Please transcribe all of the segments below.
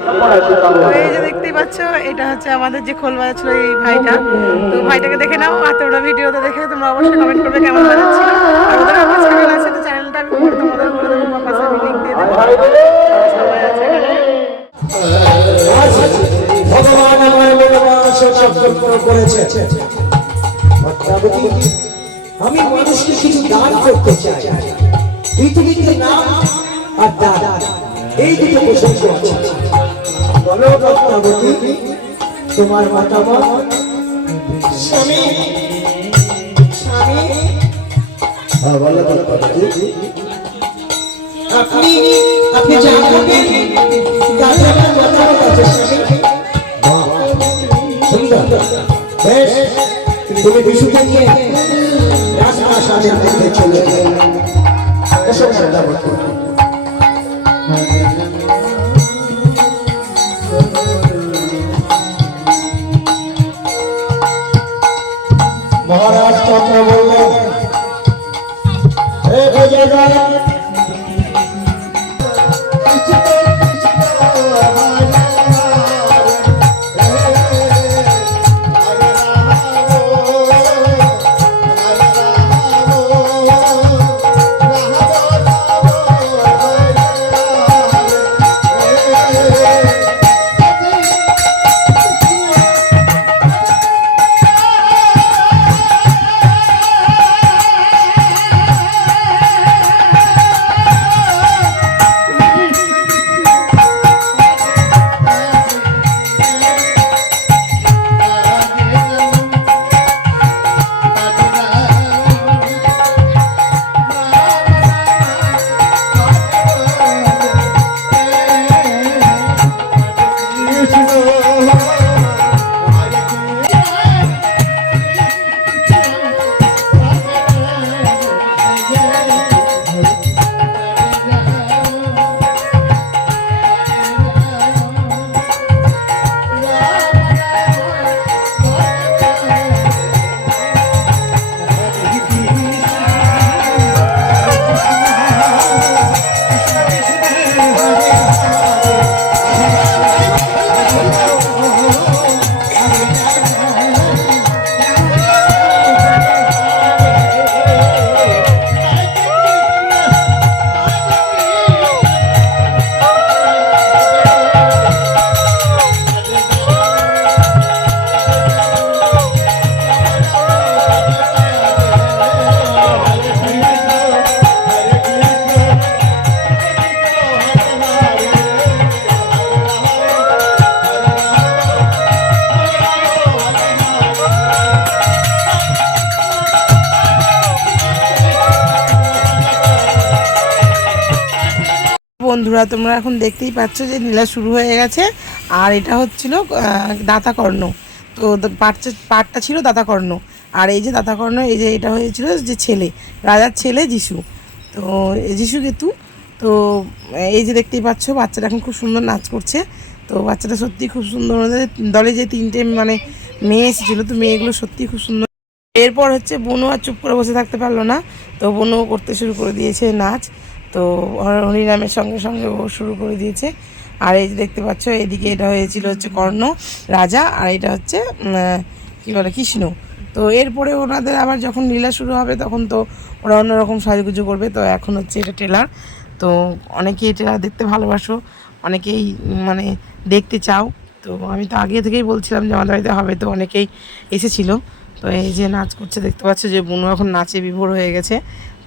তো এই যে দেখতেই পাচ্ছ, এটা হচ্ছে আমাদের যে খোল বাজাচ্ছিল এই ভাইটা। তো ভাইটাকে দেখে নাও, আর তোমরা ভিডিওতে দেখে তোমরা অবশ্যই কমেন্ট করবে কেমন বাজাচ্ছিল। আর ওদের একটা চ্যানেল আছে, তো চ্যানেলটা আমি পরে তোমাদের বলে দেবো বা পাশে আমি লিঙ্ক দিয়ে দেবো। সবাই আছে এখানে। ভগবান আমার মনোবাসনা করেছে, আমি মানুষকে কিছু দান করতে চাই। পৃথিবীতে নাম আর দান, এই দুটো প্রসঙ্গ আছে। বলো ভক্তাবতী, তোমার মতামত। স্বামী স্বামী, বলো ভক্তাবতী, আপনি আপনি যা করবেন তাতে আমার মতামত আছে। সুন্দর, বেশ, তুমি বিশুকে নিয়ে রাজপ্রাসাদের দিকে চলে গেলেন। এসো ভক্তাবতী। মহারাজ চন্দ্র বললেন, হে প্রজাগণ, বন্ধুরা, তোমরা এখন দেখতেই পাচ্ছ যে লীলা শুরু হয়ে গেছে। আর এটা হচ্ছিল দাতাকর্ণ। তো পাঠটা ছিল দাতাকর্ণ। আর এই যে দাতাকর্ণ, এই যে এটা হয়েছিল যে ছেলে, রাজার ছেলে যিশু। তো যিশু কেতু। তো এই যে দেখতেই পাচ্ছ, বাচ্চাটা এখন খুব সুন্দর নাচ করছে। তো বাচ্চাটা সত্যি খুব সুন্দর। আমাদের দলে যে তিনটে মানে মেয়ে এসেছিলো, তো মেয়েগুলো সত্যি খুব সুন্দর। এরপর হচ্ছে বনু আর চুপ করে বসে থাকতে পারলো না, তো বনু করতে শুরু করে দিয়েছে নাচ। তো হরিনামের সঙ্গে সঙ্গে ও শুরু করে দিয়েছে। আর এই যে দেখতে পাচ্ছ, এদিকে এটা হয়েছিল হচ্ছে কর্ণ রাজা, আর এটা হচ্ছে কী বলে কৃষ্ণ। তো এরপরে ওনাদের আবার যখন লীলা শুরু হবে, তখন তো ওরা অন্যরকম সাজুগুজু করবে। তো এখন হচ্ছে এটা ট্রেলার। তো অনেকেই ট্রেলার দেখতে ভালোবাসো, অনেকেই মানে দেখতে চাও। তো আমি তো আগে থেকেই বলছিলাম যে আমাদের বাড়িতে হবে, তো অনেকেই এসেছিলো। তো এই যে নাচ করছে, দেখতে পাচ্ছ যে বুনু এখন নাচে বিভোর হয়ে গেছে।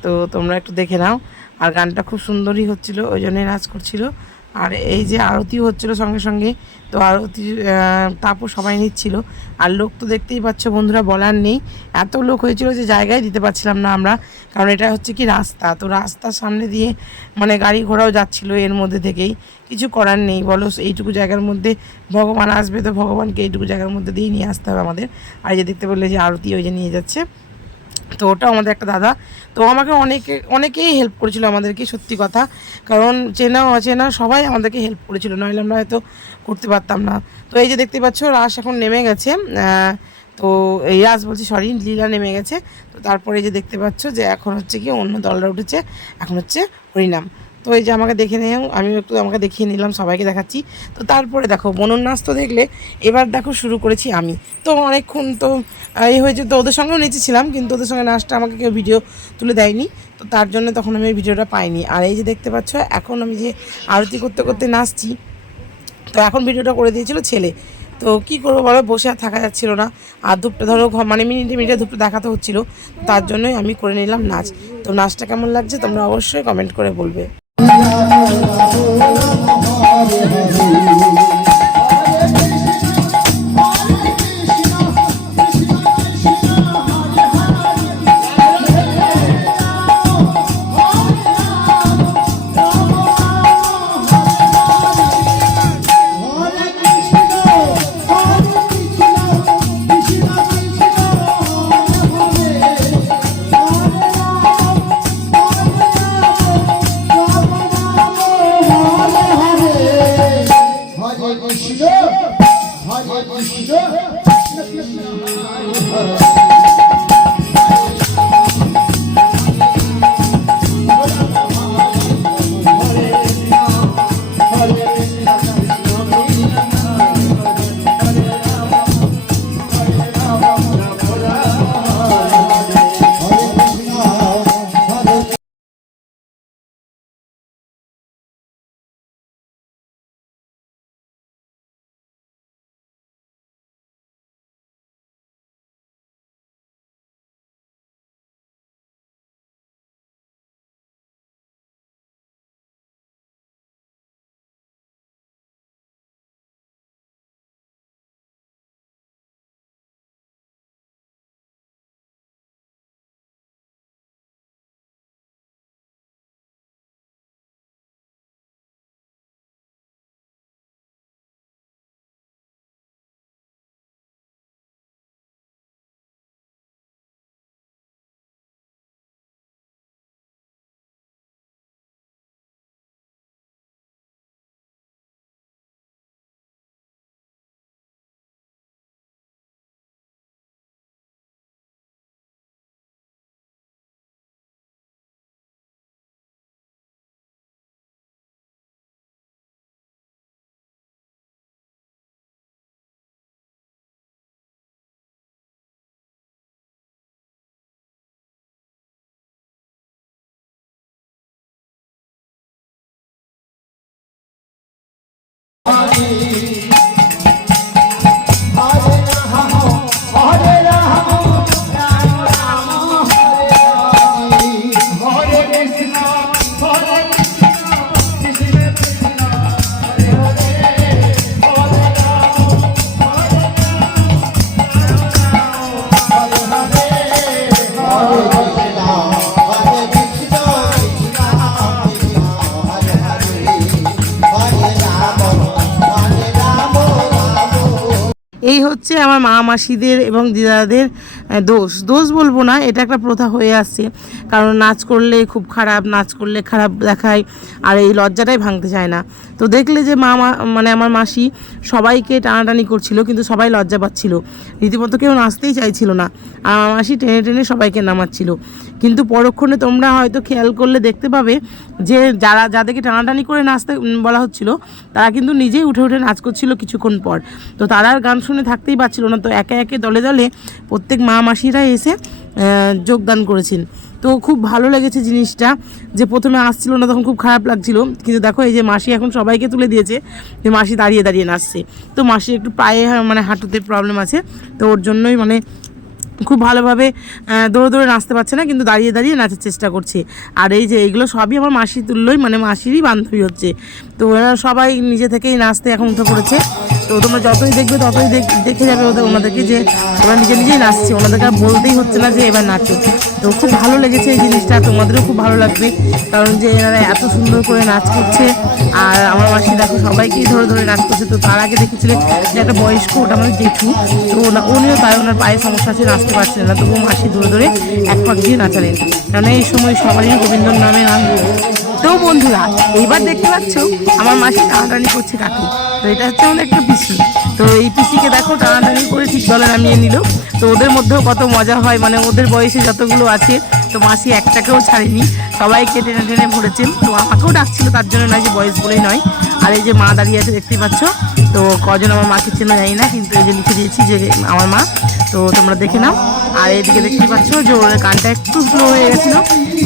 তো তোমরা একটু দেখে নাও। আর গানটা খুব সুন্দরই হচ্ছিল, ওই জন্যই নাচ করছিল। আর এই যে আরতিও হচ্ছিলো সঙ্গে সঙ্গে। তো আরতি তাপও সবাই নিচ্ছিল। আর লোক তো দেখতেই পাচ্ছ বন্ধুরা, বলার নেই। এত লোক হয়েছিল যে জায়গায় দিতে পারছিলাম না আমরা, কারণ এটা হচ্ছে কি রাস্তা। তো রাস্তার সামনে দিয়ে মানে গাড়ি ঘোড়াও যাচ্ছিলো এর মধ্যে থেকেই। কিছু করার নেই বলো, এইটুকু জায়গার মধ্যে ভগবান আসবে, তো ভগবানকে এইটুকু জায়গার মধ্যে দিয়েই নিয়ে আসতে হবে আমাদের। আর এই যে দেখতে পেলে যে আরতি ওই যে নিয়ে যাচ্ছে, তো ওটাও আমাদের একটা দাদা। তো আমাকে অনেকেই হেল্প করেছিল আমাদেরকে, সত্যি কথা। কারণ চেনা অচেনা সবাই আমাদেরকে হেল্প করেছিল, নইলে আমরা হয়তো করতে পারতাম না। তো এই যে দেখতে পাচ্ছ, রাস এখন নেমে গেছে। তো এই রাস বলছি, সরি, লীলা নেমে গেছে। তো তারপরে যে দেখতে পাচ্ছ যে এখন হচ্ছে কি অন্য দলরা উঠেছে, এখন হচ্ছে হরিনাম। তো এই যে আমাকে দেখে নেও, আমি একটু আমাকে দেখিয়ে নিলাম, সবাইকে দেখাচ্ছি। তো তারপরে দেখো বোনের নাচ তো দেখলে, এবার দেখো শুরু করেছি আমি। তো অনেকক্ষণ তো এই হয়েছে, তো ওদের সঙ্গেও নেচেছিলাম, কিন্তু ওদের সঙ্গে নাচটা আমাকে কেউ ভিডিও তুলে দেয়নি, তো তার জন্য তখন আমি ভিডিওটা পাইনি। আর এই যে দেখতে পাচ্ছ এখন আমি যে আরতি করতে করতে নাচছি, তো এখন ভিডিওটা করে দিয়েছিল ছেলে। তো কী করবো বলো, বসে আর থাকা যাচ্ছিলো না, আর ধূপটা ধরো মানে মিনিটে মিনিটে ধূপটা দেখাতে হচ্ছিলো, তার জন্যই আমি করে নিলাম নাচ। তো নাচটা কেমন লাগছে তোমরা অবশ্যই কমেন্ট করে বলবে। এই হচ্ছে আমার মা মাসিদের এবং দিদাদের দোষ দোষ বলবো না, এটা একটা প্রথা হয়ে আসছে। কারণ নাচ করলে খুব খারাপ, নাচ করলে খারাপ দেখায়, আর এই লজ্জাটাই ভাঙতে চায় না। তো দেখলে যে মানে আমার মাসি সবাইকে টানাটানি করছিল, কিন্তু সবাই লজ্জা পাচ্ছিল, রীতিমতো কেউ নাচতেই চাইছিল না, আর আমার মাসি টেনে টেনে সবাইকে নামাচ্ছিল। কিন্তু পরক্ষণে তোমরা হয়তো খেয়াল করলে দেখতে পাবে যে যাদেরকে টানাটানি করে নাচতে বলা হচ্ছিল, তারা কিন্তু নিজেই উঠে উঠে নাচ করছিল কিছুক্ষণ পর। তো তারা আর গান শুনে থাকতেই পারছিল না, তো একে একে দলে দলে প্রত্যেক মা মাসিরা এসে যোগদান করেছেন। তো খুব ভালো লেগেছে জিনিসটা, যে প্রথমে আসছিল না তখন খুব খারাপ লাগছিল, কিন্তু দেখো এই যে মাসি এখন সবাইকে তুলে দিয়েছে, যে মাসি দাঁড়িয়ে দাঁড়িয়ে নাচছে। তো মাসি একটু পায়ে মানে হাঁটুতে প্রবলেম আছে, তো ওর জন্যই মানে খুব ভালোভাবে দৌড়ে দৌড়ে নাচতে পারছে না, কিন্তু দাঁড়িয়ে দাঁড়িয়ে নাচার চেষ্টা করছে। আর এই যে এইগুলো সবই আমার মাসির তুল্যই, মানে মাসিরই বান্ধবী হচ্ছে। তো ওরা সবাই নিজে থেকেই নাচতে এখন উঠে পড়েছে। তো তোমরা যতই দেখবে ততই দেখে যাবে ওনাদেরকে যে ওরা নিজে নিজেই নাচছে, ওনাদেরকে আর বলতেই হচ্ছে না যে এবার নাচো। তো খুব ভালো লেগেছে এই জিনিসটা, তোমাদেরও খুব ভালো লাগবে, কারণ যে এনারা এত সুন্দর করে নাচ করছে। আর আমার মাসি দেখো সবাইকেই ধরে ধরে নাচ করছে। তো তার আগে দেখেছিলে যে একটা বয়স্ক, ওটা আমাদের জেঠু, তো উনিও তাই ওনার পায়ে সমস্যা আছে, নাচতে পারছিলেন না, তবুও মাসি ধরে ধরে এক পাক দিয়ে নাচালেন, কারণ এই সময় সবারই গোবিন্দর নামে নাম। তো বন্ধুরা এইবার দেখতে পাচ্ছ আমার মাসি টানাটানি করছে কাকু। তো এটা হচ্ছে আমাদের একটা পিসি। তো এই পিসিকে দেখো টানাটানি করে ঠিক দলে নামিয়ে নিল। তো ওদের মধ্যেও কত মজা হয়, মানে ওদের বয়সে যতগুলো আছে তো মাসি একটাকেও ছাড়েনি, সবাইকে টেনে টেনে ভরেছেন। তো আমাকেও ডাকছিল, তার জন্য নয় যে বয়স বলেই নয়। আর এই যে মা দাঁড়িয়ে আছে দেখতেই পাচ্ছ। তো কজন আমার মাকে চেনা জানি না, কিন্তু এই যে লিখে দিয়েছি যে আমার মা, তো তোমরা দেখে নাও। আর এইদিকে দেখতেই পাচ্ছ যে ওর গানটা একটু স্লো হয়ে গেছিলো,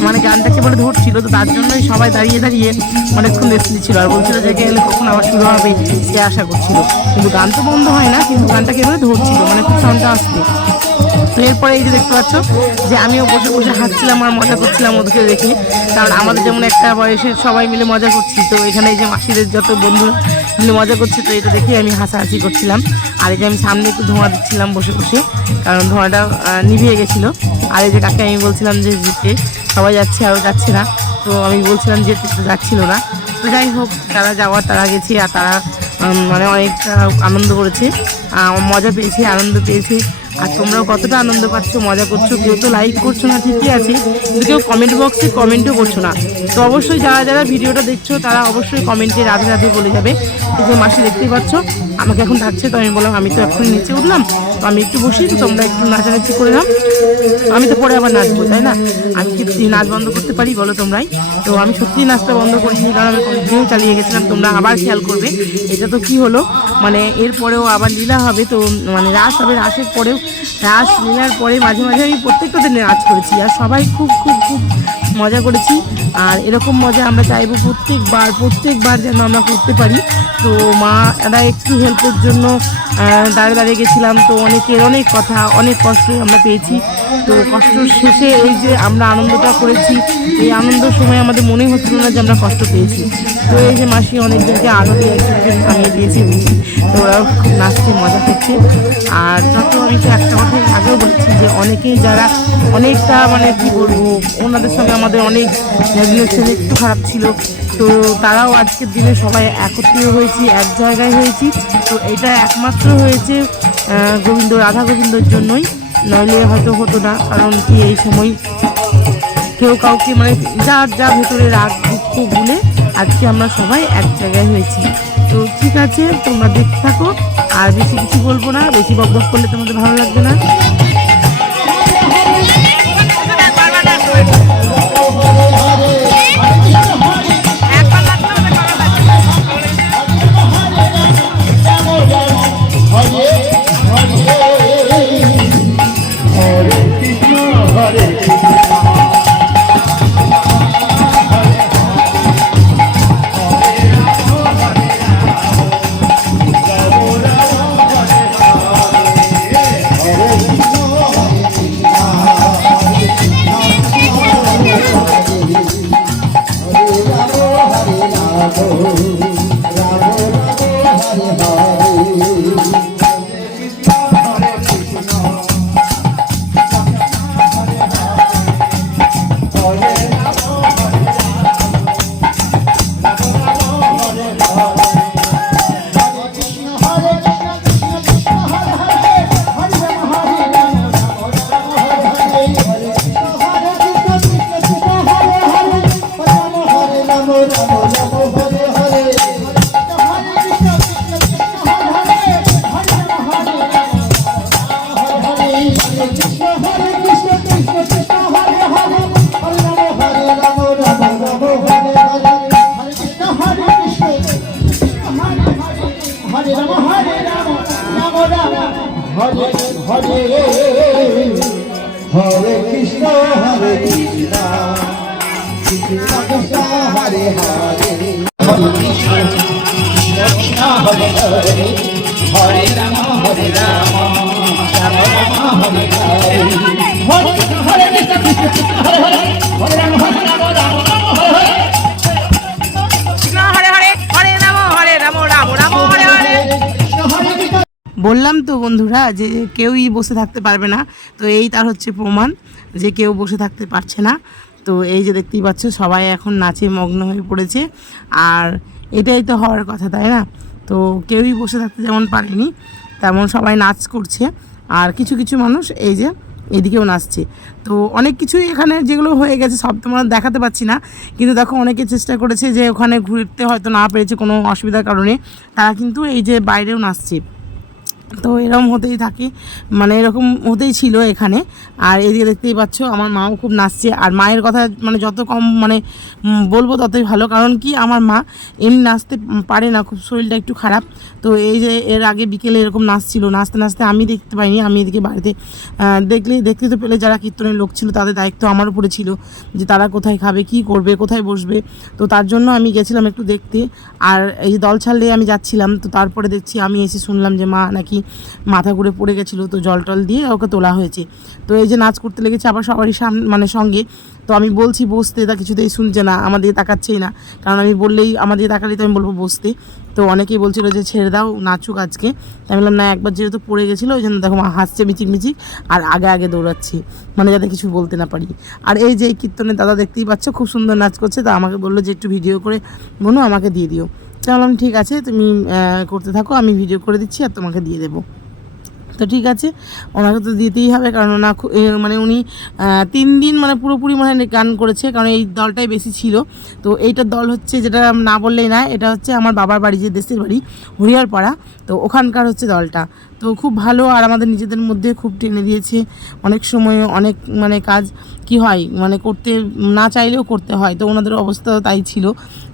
মানে গানটাকে বলে ধরছিল, তো তার জন্যই সবাই দাঁড়িয়ে দাঁড়িয়ে অনেকক্ষণ রেস্ট নিচ্ছিল আর বলছিল যে গেলে কখন আবার শুরু হবে সে আশা করছিল। কিন্তু গান তো বন্ধ হয় না, কিন্তু গানটাকে এভাবে ধরছিল, মানে খুব সাউন্ডটা আসতে। তো এরপরে এই যে দেখতে পাচ্ছ যে আমিও বসে বসে হাঁটছিলাম আর মজা করছিলাম ওদেরকে দেখে, কারণ আমাদের যেমন একটা বয়সের সবাই মিলে মজা করছি, তো এখানে এই যে মাসিদের যত বন্ধু মিলে মজা করছি, তো এটা দেখে আমি হাসাহাসি করছিলাম। আর এই যে আমি সামনে একটু ধোঁয়া দিচ্ছিলাম বসে বসে, কারণ ধোঁয়াটা নিভিয়ে গেছিলো। আর এই যে কাকে আমি বলছিলাম যে যেতে, সবাই যাচ্ছে আরও যাচ্ছে না, তো আমি বলছিলাম যে যাচ্ছিল না। তো যাই হোক, তারা যাওয়ার তারা গেছে, আর তারা মানে অনেকটা আনন্দ করেছে, মজা পেয়েছে, আনন্দ পেয়েছে। আর তোমরাও কতটা আনন্দ পাচ্ছ, মজা করছো, কেউ তো লাইক করছো না ঠিকই আছে, কিন্তু কেউ কমেন্ট বক্সে কমেন্টও করছো না। তো অবশ্যই যারা যারা ভিডিওটা দেখছো তারা অবশ্যই কমেন্টে রাধে রাধে বলে যাবে। এই যে মাসি দেখতেই পাচ্ছ আমাকে এখন ডাকছে, তো আমি বললাম আমি তো এখনই নিচে উঠলাম, তো আমি একটু বসি, তো তোমরা একটু নাচানাচি করে নাও, আমি তো পরে আবার নাচবো, তাই না? আমি কি নাচ বন্ধ করতে পারি বলো তোমরাই? তো আমি সত্যিই নাচটা বন্ধ করিনি, কারণ আমি কন্টিনিউ চালিয়ে গেছিলাম। তোমরা আবার খেয়াল করবে এটা তো কি হলো, মানে এরপরেও আবার লীলা হবে, তো মানে রাস হবে, রাসের পরেও রাস লীলার পরে মাঝে মাঝে আমি প্রত্যেকটাতে নাচ করেছি, আর সবাই খুব খুব খুব মজা করেছি। আর এরকম মজা আমরা চাইবো প্রত্যেকবার যেন আমরা করতে পারি। তো মা এরা একটু হেল্পের জন্য দাঁড়িয়ে দাঁড়িয়ে গেছিলাম, তো অনেকের অনেক কথা, অনেক কষ্ট আমরা পেয়েছি। তো কষ্ট শেষে এই যে আমরা আনন্দটা করেছি, এই আনন্দের সময় আমাদের মনে হচ্ছিল না যে আমরা কষ্ট পেয়েছি। তো এই যে মাসি অনেকজনকে আরও দিয়ে একজনকে থামিয়ে দিয়েছে, তো ওরাও খুব নাচতে মজা করছে। আর যত আমি তো একটা কথাই আগেও বলেছি যে অনেকেই যারা অনেকটা মানে কী বলবো, ওনাদের সঙ্গে আমাদের অনেক রিলেশন একটু খারাপ ছিল, তো তারাও আজকের দিনে সবাই একত্রিত হয়েছি, এক জায়গায় হয়েছি। তো এটা একমাত্র হয়েছে রাধা গোবিন্দর জন্যই, নইলে হয়তো হতো না। কারণ কি এই সময় কেউ কাউকে মানে যার যা ভেতরে রাগ দুঃখ ভুলে আজকে আমরা সবাই এক জায়গায় হয়েছি। তো ঠিক আছে, তোমরা দেখতে থাকো, আর বেশি কিছু বলবো না, বেশি বকবক করলে তোমাদের ভালো লাগবে না। Hare Krishna, Hare Krishna, Krishna Krishna, Hare Hare, Hare Krishna, Krishna Hare Hare, Hare Rama, Hare Rama, Rama Rama, Hare Hare, Hare Krishna, Hare Krishna, Krishna Krishna, Hare Hare, Hare Rama, Hare Rama, Rama Rama, Hare Hare. Krishna Hare Hare, হরে রাম, রাম রাম, হরে হরে। বললাম তো বন্ধুরা যে কেউই বসে থাকতে পারবে না, তো এই তার হচ্ছে প্রমাণ যে কেউ বসে থাকতে পারছে না। তো এই যে দেখতেই পাচ্ছ সবাই এখন নাচে মগ্ন হয়ে পড়েছে, আর এটাই তো হওয়ার কথা, তাই না? তো কেউই বসে থাকতে যেমন পারেনি, তেমন সবাই নাচ করছে। আর কিছু কিছু মানুষ এই যে এদিকেও নাচছে। তো অনেক কিছুই এখানে যেগুলো হয়ে গেছে সব তোমরা দেখাতে পাচ্ছি না, কিন্তু দেখো অনেকে চেষ্টা করেছে যে ওখানে ঘুরতে হয়তো না পেরেছে কোনো অসুবিধার কারণে, তারা কিন্তু এই যে বাইরেও নাচছে। তো এরকম হতেই থাকে, মানে এরকম হতেই ছিল এখানে। আর এদিকে দেখতেই পাচ্ছ আমার মাও খুব নাচছে। আর মায়ের কথা মানে যত কম মানে বলবো ততই ভালো, কারণ কি আমার মা এমনি নাচতে পারে না, খুব শরীরটা একটু খারাপ। তো এই যে এর আগে বিকেলে এরকম নাচছিল, নাচতে নাচতে আমি দেখতে পাইনি, আমি এদিকে বাড়িতে দেখতে তো পেলে যারা কীর্তনের লোক ছিল তাদের দায়িত্ব আমার উপরে ছিল যে তারা কোথায় খাবে, কি করবে, কোথায় বসবে। তো তার জন্য আমি গেছিলাম একটু দেখতে। আর এই যে দল ছাড়লে আমি যাচ্ছিলাম, তো তারপরে দেখছি আমি এসে শুনলাম যে মা নাকি মাথা ঘুরে পড়ে গেছিলো, তো জল টল দিয়ে ওকে তোলা হয়েছে। তো এই যে নাচ করতে লেগেছে আবার সবারই মানে সঙ্গে। তো আমি বলছি বসতে, তা কিছুতেই শুনছে না, আমার দিকে তাকাচ্ছেই না, কারণ আমি বললেই আমার দিকে তাকালেই তো আমি বলবো বসতে। তো অনেকেই বলছিল যে ছেড়ে দাও, নাচুক আজকে। তাই বললাম না, একবার যেহেতু পড়ে গেছিলো ওই জন্য দেখো মা হাসছে মিচিক মিচিক, আর আগে আগে দৌড়াচ্ছি, মানে যাতে কিছু বলতে না পারি। আর এই যে এই কীর্তনের দাদা দেখতেই পাচ্ছ খুব সুন্দর নাচ করছে, তা আমাকে বললো যে একটু ভিডিও করে বোনো আমাকে দিয়ে দিও। তো বললাম ঠিক আছে, তুমি করতে থাকো, আমি ভিডিও করে দিচ্ছি আর তোমাকে দিয়ে দেবো। তো ঠিক আছে, ওনাকে তো দিতেই হবে, কারণ ওনা মানে উনি 3 দিন মানে পুরোপুরি মানে গান করেছে, কারণ এই দলটাই বেশি ছিল। তো এইটার দল হচ্ছে, যেটা না বললেই না, এটা হচ্ছে আমার বাবার বাড়ি, যে দেশের বাড়ি হরিয়ারপাড়া, তো ওখানকার হচ্ছে দলটা। তো খুব ভালো, আর আমাদের নিজেদের মধ্যে খুব টেনে দিয়েছে। অনেক সময় অনেক মানে কাজ কি হয় মানে করতে না চাইলেও করতে হয়, তো ওনাদের অবস্থাও তাই ছিল,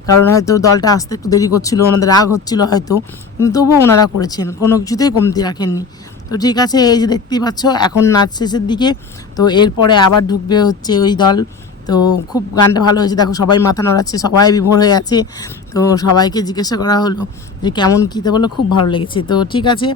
কারণ হয়তো দলটা আসতে একটু দেরি করছিল, ওনাদের রাগ হচ্ছিলো হয়তো, কিন্তু তবুও ওনারা করেছেন, কোনো কিছুতেই কমতি রাখেননি। তো ঠিক আছে, এই যে দেখতেই পাচ্ছ এখন নাচ শেষের দিকে, তো এরপরে আবার ঢুকবে হচ্ছে ওই দল। তো খুব গানটা ভালো হয়েছে, দেখো সবাই মাথা নড়াচ্ছে, সবাই বিভোর হয়ে আছে। তো সবাইকে জিজ্ঞাসা করা হলো যে কেমন কী, তো বললো খুব ভালো লেগেছে। তো ঠিক আছে,